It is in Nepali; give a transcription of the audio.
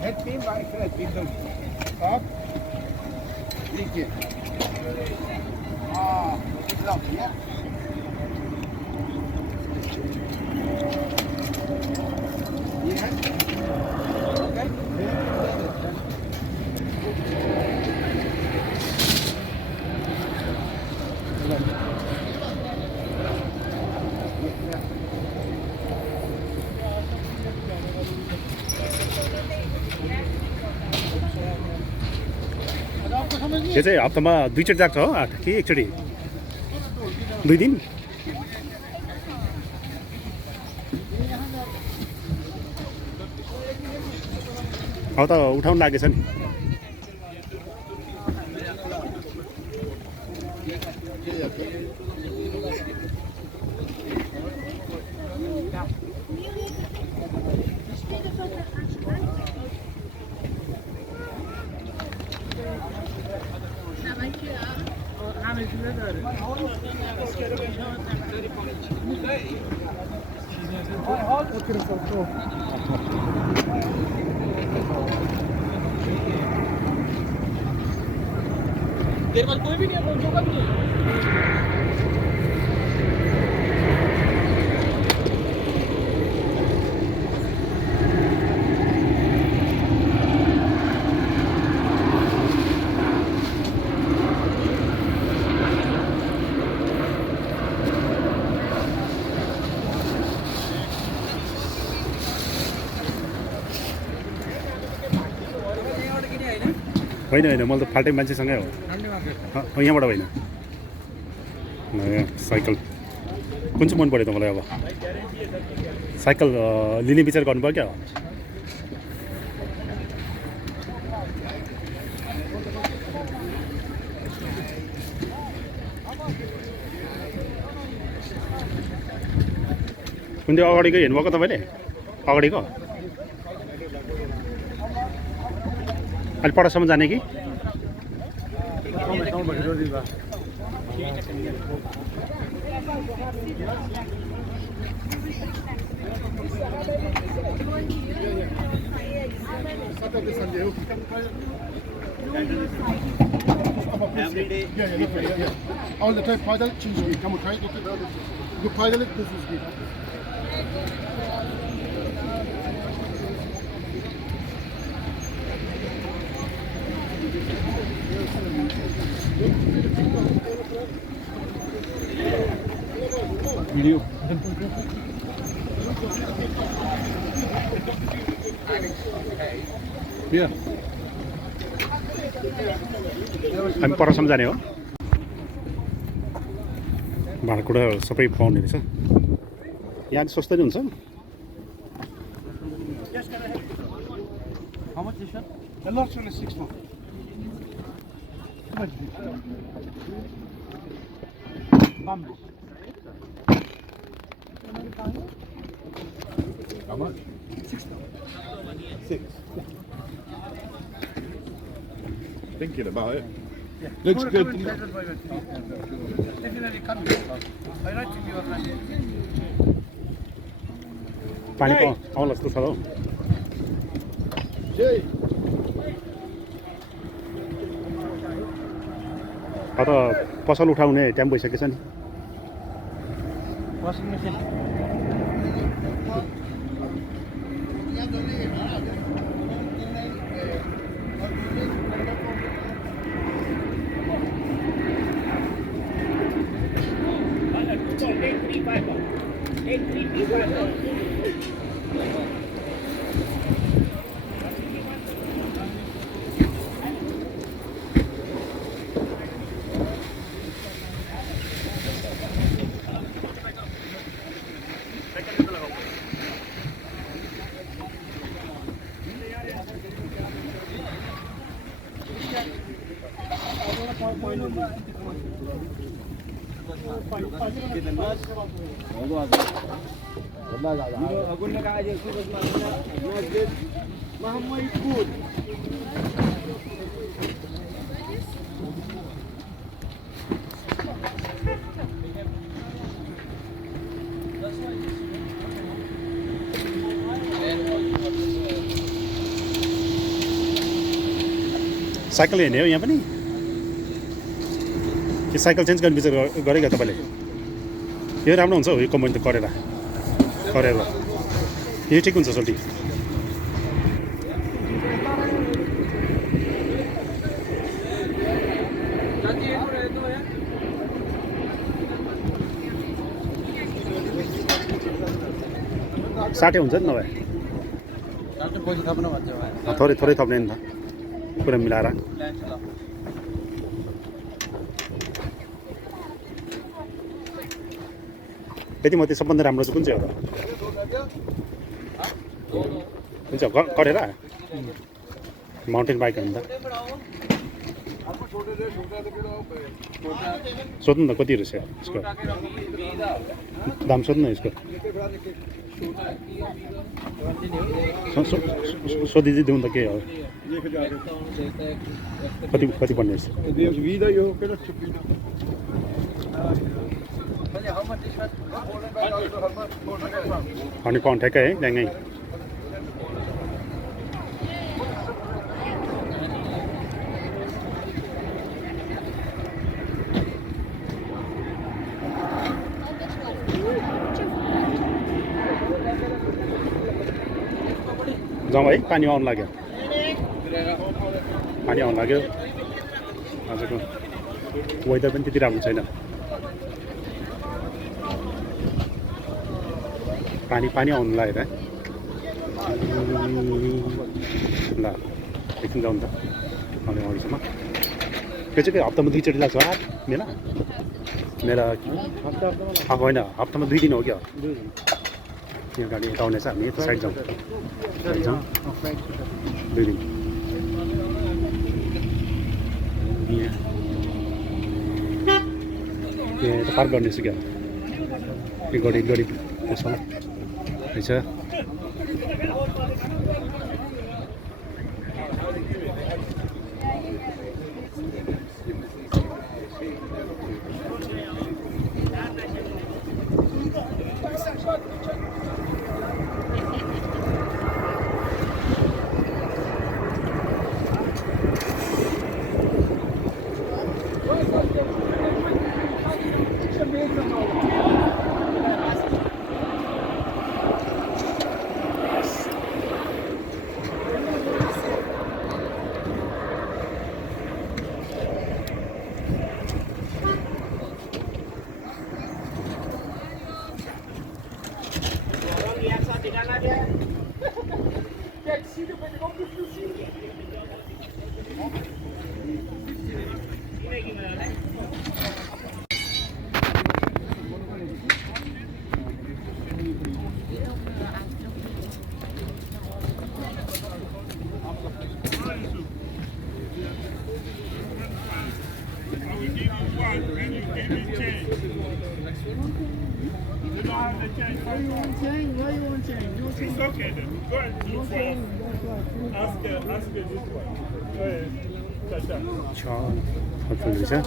Het team waar ik het bieden. Op. Drie. Ah, dit is dat, ja. यो चाहिँ हप्तामा दुईचोटि लाग्छ हो आठ कि एकचोटि 2 दिन अब त उठाउन लागेछ नि तेरे पास कोई भी नहीं है पहुंचोगा भी नहीं होइन होइन मैले त फाल्टै मान्छेसँगै हो यहाँबाट होइन साइकल कुन चाहिँ मन पऱ्यो त मलाई अब साइकल लिने विचार गर्नुभयो क्या कुन चाहिँ अगाडिको हेर्नुभएको तपाईँले अगाडिको अहिले पटकसम्म जाने कि All the time, पैदल चीज की कम उठाए तो जो पैदल है उसकी video yeah हामी परसम्म जाने हो भाँडाकुँडा सबै पाउने रहेछ यहाँ सस्तो नि हुन्छ How much is that? The large one is 6 months. Bamboo. How much? 6 months. 6. Thinking about it. Yeah. Looks good. Definitely come. I like to be your friend. पानी आउला जस्तो छ हौ अब त पसल उठाउने टाइम भइसकेछ नि साइकल हेर्ने हो यहाँ पनि कि साइकल चेन्ज गर्ने विचार गरेको तपाईँले यो राम्रो हुन्छ हो यो कम्बाइन त करेर यो ठिक हुन्छ सोल्टी साठे हुन्छ नि नभए थोरै थोरै थप्ने नि त पुरा मिलाएर त्यति मात्रै सबभन्दा राम्रो चाहिँ कुन चाहिँ हो त हुन्छ गरेर माउन्टेन बाइक हो नि त सोध्नु न कति रहेछ यसको दाम सोध्नु न यसको सोधिदिई दिउँ त के हो कति पर्ने रहेछ £100 ठ्याक्कै है ल्याङ्गै जाउँ है पानी आउनु लाग्यो आजको वेदर पनि त्यति राम्रो छैन पानी आउनु लाग्यो ल एकछिन जाउँ त आउने अगाडिसम्म त्यो चाहिँ हप्तामा 2 चोटि लाग्छ मेला होइन हप्तामा 2 दिन हो क्या यो गाडी यता आउनेछ हामी यता साइड जाउँ 2 दिन यहाँ त पार्क गर्नेछु क्या यो गाडी त्यसमा रहेछ It's okay then. Go and look for. Ask her this one. Go ahead. Tasha. Hopefully, sir.